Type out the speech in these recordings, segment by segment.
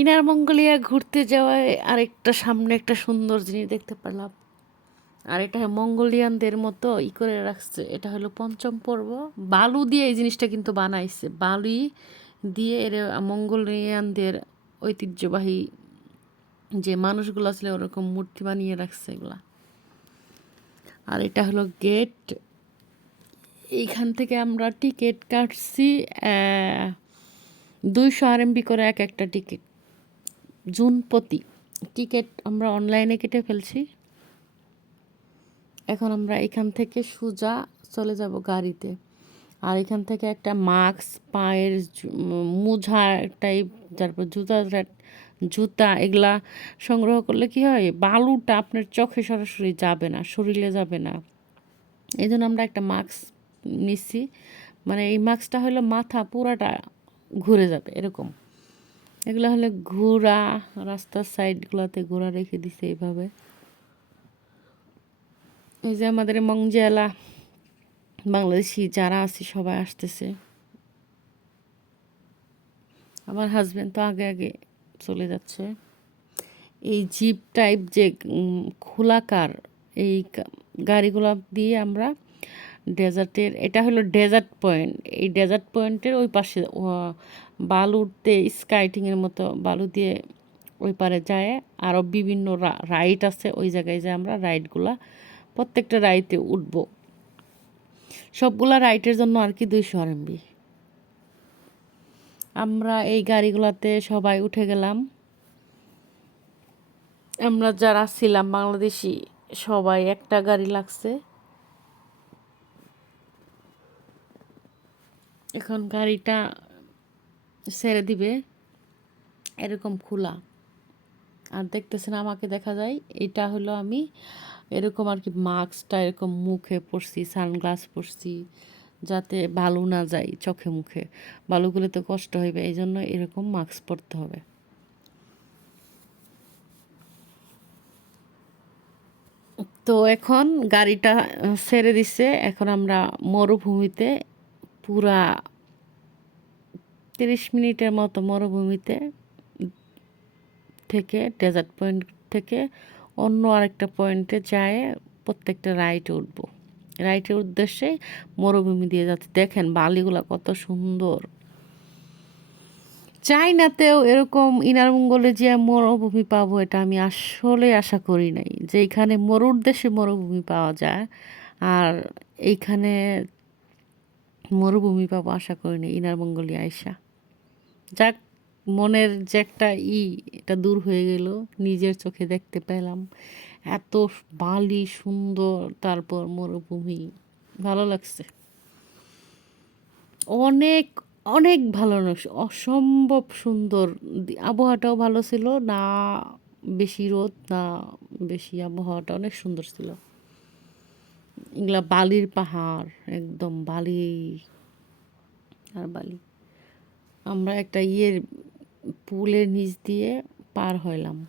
Inner Mongolia ঘুরতে যাওয়ায় আরেকটা সামনে একটা সুন্দর জিনিস দেখতে পেলাম। আর এটা মঙ্গোলিয়ানদের মতো ই করে রাখছে। এটা হলো পঞ্চম পর্ব। বালু দিয়ে এই জিনিসটা কিন্তু বানাইছে। বালুই দিয়ে এর মঙ্গোলিয়ানদের ঐতিহ্যবাহী যে মানুষগুলো ছিল ওরকম মূর্তি বানিয়ে রাখছে এগুলা। আর এটা হলো গেট। এইখান থেকে আমরা টিকিট কাটছি দুইশো আরএমবি করে এক একটা টিকিট। জুন প্রতি। টিকিট আমরা অনলাইনে কেটে ফেলছি। এখন আমরা এখান থেকে সোজা চলে যাব গাড়িতে। আর এখান থেকে একটা মাস্ক, পায়ের মোজা টাইপ তারপর জুতা জুতা এগুলা সংগ্রহ করলে কি হয়? বালুটা আপনার চোখে সরাসরি যাবে না, শরীরে যাবে না। এই জন্য আমরা একটা মাস্ক নিচ্ছি। মানে এই মাস্কটা হলো মাথা পুরাটা ঘুরে যাবে, এরকম। এগুলো হলে ঘোড়া, রাস্তার সাইডগুলোতে ঘোড়া রেখে দিছে এইভাবে। এই যে আমাদের মংজেলা বাংলাদেশি যারা আছে সবাই আসতেছে। আমার হাজবেন্ড তো আগে আগে চলে যাচ্ছে। এই জিপ টাইপ যে খোলাকার এই গাড়িগুলো দিয়ে আমরা ডেজার্টের, এটা হলো ডেজার্ট পয়েন্ট। এই ডেজার্ট পয়েন্টের ওই পাশে বালুতে স্কাইটিংয়ের মতো বালু দিয়ে ওই পারে যায়। আরও বিভিন্ন রাইড আছে ওই জায়গায় যে আমরা রাইডগুলা প্রত্যেকটা রাইডে উঠব। সবগুলা রাইডের জন্য আর কি দুইশো আরএমবি। আমরা এই গাড়িগুলোতে সবাই উঠে গেলাম। আমরা যারা ছিলাম বাংলাদেশি, সবাই একটা গাড়ি লাগছে। এখন গাড়িটা ছেড়ে দিবে এরকম খোলা। আর দেখতেছেন আমাকে দেখা যায়, এটা হলো আমি এরকম আর কি মাস্কটা এরকম মুখে পরছি, সানগ্লাস পরছি, যাতে বালু না যায় চোখে মুখে। বালুগুলো তো কষ্ট হইবে এই জন্য এরকম মাস্ক পরতে হবে। তো এখন গাড়িটা ছেড়ে দিছে, এখন আমরা মরুভূমিতে পুরা তিরিশ মিনিটের মতো মরুভূমিতে থেকে ডেজার্ট পয়েন্ট থেকে অন্য আরেকটা পয়েন্টে যায় প্রত্যেকটা রাইটে উঠবো। রাইটের উদ্দেশ্যে মরুভূমি দিয়ে যাচ্ছে। দেখেন বালিগুলা কত সুন্দর। চাইনাতেও এরকম ইনার মঙ্গলে যে মরুভূমি পাবো এটা আমি আসলে আশা করি নাই। যে এখানে মরুর দেশে মরুভূমি পাওয়া যায়, আর এইখানে মরুভূমি পাবো আশা করি নাই ইনার মঙ্গলে আয়সা যাক, মনের যে একটা ই, এটা দূর হয়ে গেল, নিজের চোখে দেখতে পেলাম। এত বালি, সুন্দর, তারপর মরুভূমি। ভালো লাগছে। অনেক অনেক ভালো অসম্ভব সুন্দর। আবহাওয়াটাও ভালো ছিল, না বেশি রোদ, না বেশি আবহাওয়াটা, অনেক সুন্দর ছিল। এগুলা বালির পাহাড়, একদম বালি, আর বালি। আমরা একটা ইয়ের পুলের নিচ দিয়ে পার হইলাম।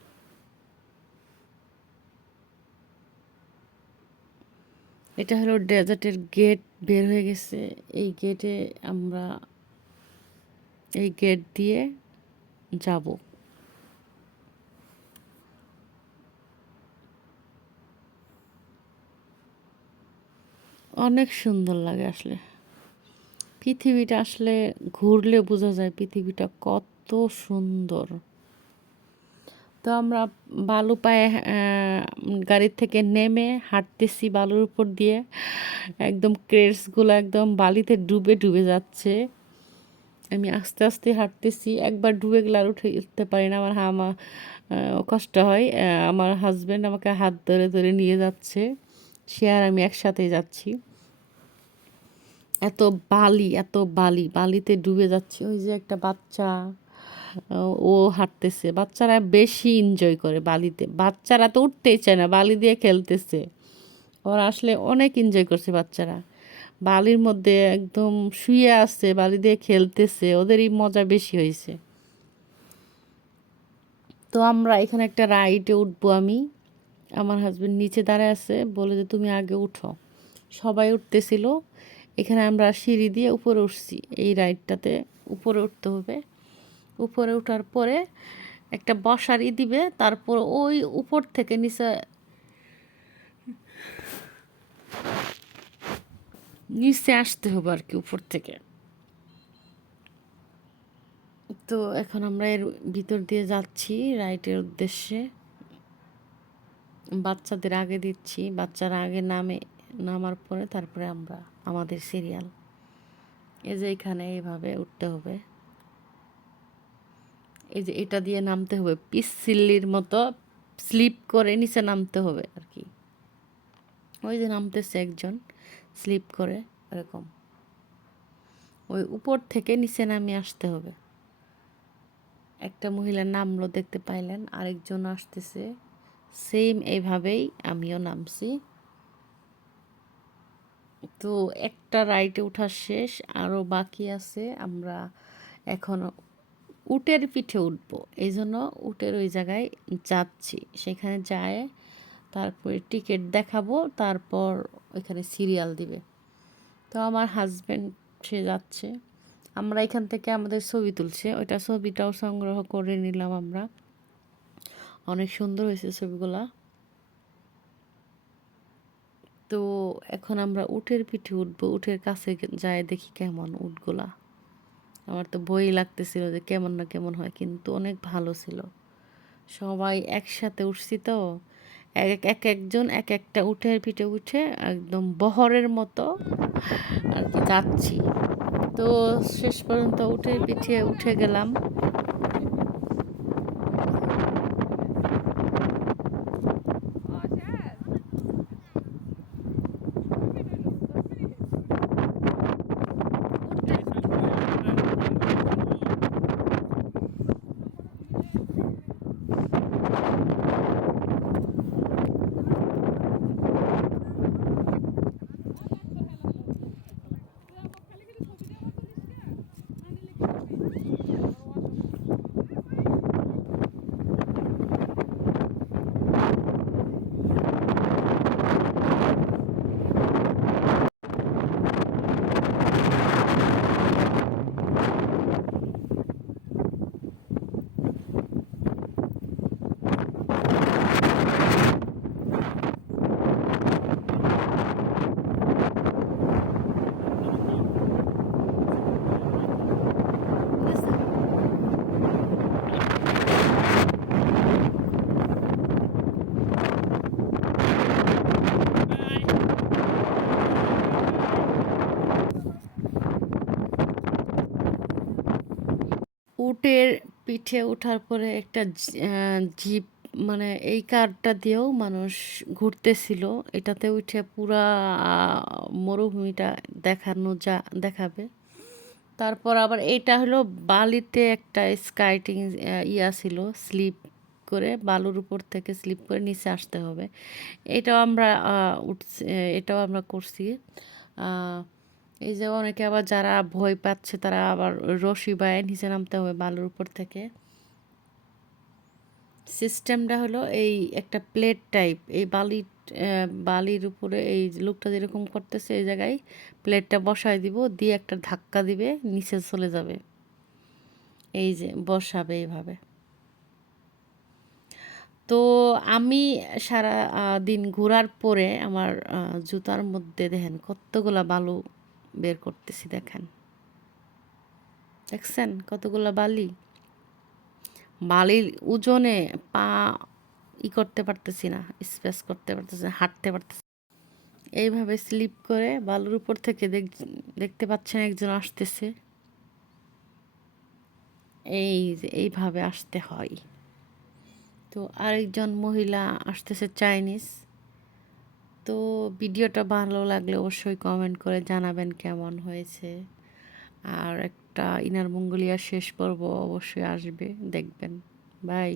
এটা হলো ডেজার্টের গেট বের হয়ে গেছে। এই গেটে আমরা, এই গেট দিয়ে যাব। অনেক সুন্দর লাগে আসলে। পৃথিবীটা আসলে ঘুরলে বোঝা যায় পৃথিবীটা কত সুন্দর। তো আমরা বালু পায়ে গাড়ির থেকে নেমে হাঁটতেছি বালুর উপর দিয়ে। একদম ক্রেটসগুলো একদম বালিতে ডুবে ডুবে যাচ্ছে। আমি আস্তে আস্তে হাঁটতেছি। একবার ডুবে গেলে আর উঠে, উঠতে পারি না। আমার হামা কষ্ট হয়। আমার হাজব্যান্ড আমাকে হাত ধরে ধরে নিয়ে যাচ্ছে। সে আর আমি একসাথে যাচ্ছি। এত বালি এত বালি, বালিতে ডুবে যাচ্ছে। ওই যে একটা বাচ্চা, ও হাঁটতেছে। বাচ্চারা বেশি এনজয় করে বালিতে। বাচ্চারা তো উঠতেই চায় না, বালি দিয়ে খেলতেছে। ওরা আসলে অনেক এনজয় করছে বাচ্চারা। বালির মধ্যে একদম শুয়ে আসছে বালি দিয়ে খেলতেছে। ওদেরই মজা বেশি হয়েছে। তো আমরা এখানে একটা রাইডে উঠবো আমি। আমার হাজবেন্ড নিচে দাঁড়ায় আছে, বলে যে, তুমি আগে উঠো। সবাই উঠতেছিল। এখানে আমরা সিঁড়ি দিয়ে উপরে উঠছি। এই রাইডটাতে উপরে উঠতে হবে। উপরে ওঠার পরে একটা বসার দিবে, তারপর ওই উপর থেকে নিচে নিচে আসতে হবে আর কি উপর থেকে। তো এখন আমরা এর ভিতর দিয়ে যাচ্ছি রাইটের উদ্দেশ্যে। বাচ্চাদের আগে দিচ্ছি। বাচ্চারা আগে নামে। নামার পরে তারপরে আমরা আমাদের সিরিয়াল এই যে এখানে এইভাবে উঠতে হবে। এই যে এটা দিয়ে নামতে হবে, পিস সিল্লির মতো স্লিপ করে নিচে নামতে হবে আর কি। ওই যে নামতেছে একজন স্লিপ করে, এরকম। ওই উপর থেকে নিচে নামিয়ে আসতে হবে। একটা মহিলার নামলো, দেখতে পাইলেন। আরেকজন আসতেছে। সেম এইভাবেই আমিও নামছি। তো একটা রাইডে ওঠা শেষ আরও বাকি আছে, আমরা এখন উটের পিঠে উঠব। এই জন্য উটের ওই জায়গায় যাচ্ছি। সেখানে যায়, তারপরে টিকিট দেখাবো, তারপর ওইখানে সিরিয়াল দিবে। তো আমার হাজব্যান্ড সে যাচ্ছে। আমরা এখান থেকে আমাদের ছবি তুলছে। ওইটা ছবিটাও সংগ্রহ করে নিলাম আমরা। অনেক সুন্দর হয়েছে ছবিগুলা। তো এখন আমরা উটের পিঠে উঠবো, উটের কাছে যায় দেখি কেমন উটগুলা। আমার তো বই লাগতেছিল যে কেমন না কেমন হয়, কিন্তু অনেক ভালো ছিল। সবাই একসাথে উঠছি তো, এক এক একজন এক একটা উঠের পিঠে উঠে একদম বহরের মতো আর কি যাচ্ছি। তো শেষ পর্যন্ত উঠে পিঠে উঠে গেলাম। উটের পিঠে ওঠার পরে একটা জিপ মানে এই কারটা দিয়েও মানুষ ঘুরতেছিল। এটাতে উঠে পুরা মরুভূমিটা দেখানো যা, দেখাবে। তারপর আবার এটা হলো বালিতে একটা স্কাইটিং ইয়া ছিল, স্লিপ করে বালুর উপর থেকে স্লিপ করে নিচে আসতে হবে। এটাও আমরা উঠছি, এটাও আমরা করছি। এই যে অনেকে আবার যারা ভয় পাচ্ছে, তারা আবার রশি বায় নিচে নামতে হবে বালুর উপর থেকে। সিস্টেমটা হলো এই একটা প্লেট টাইপ, এই বালি বালির উপরে এই লোকটা যেরকম করতেছে এই জায়গায় প্লেটটা বসায় দিব, দিয়ে একটা ধাক্কা দিবে, নিচে চলে যাবে। এই যে বসাবে এইভাবে। তো আমি সারা দিন ঘোরার পরে আমার জুতার মধ্যে দেখেন কতগুলা বালু বের করতেছি, দেখেন। দেখছেন কতগুলো বালি? বালির ওজনে পা ই করতে পারতেছি না, স্পেস করতে পারতেছি হাঁটতে পারতেছি এইভাবে স্লিপ করে বালুর উপর থেকে দেখতে পাচ্ছেন একজন আসতেছে। এই যে এইভাবে আসতে হয়। তো আরেকজন মহিলা আসতেছে চাইনিজ। তো ভিডিওটা ভালো লাগলে অবশ্যই কমেন্ট করে জানাবেন কেমন হয়েছে। আর একটা ইনার মঙ্গলিয়া শেষ পর্ব অবশ্যই আসবে, দেখবেন। বাই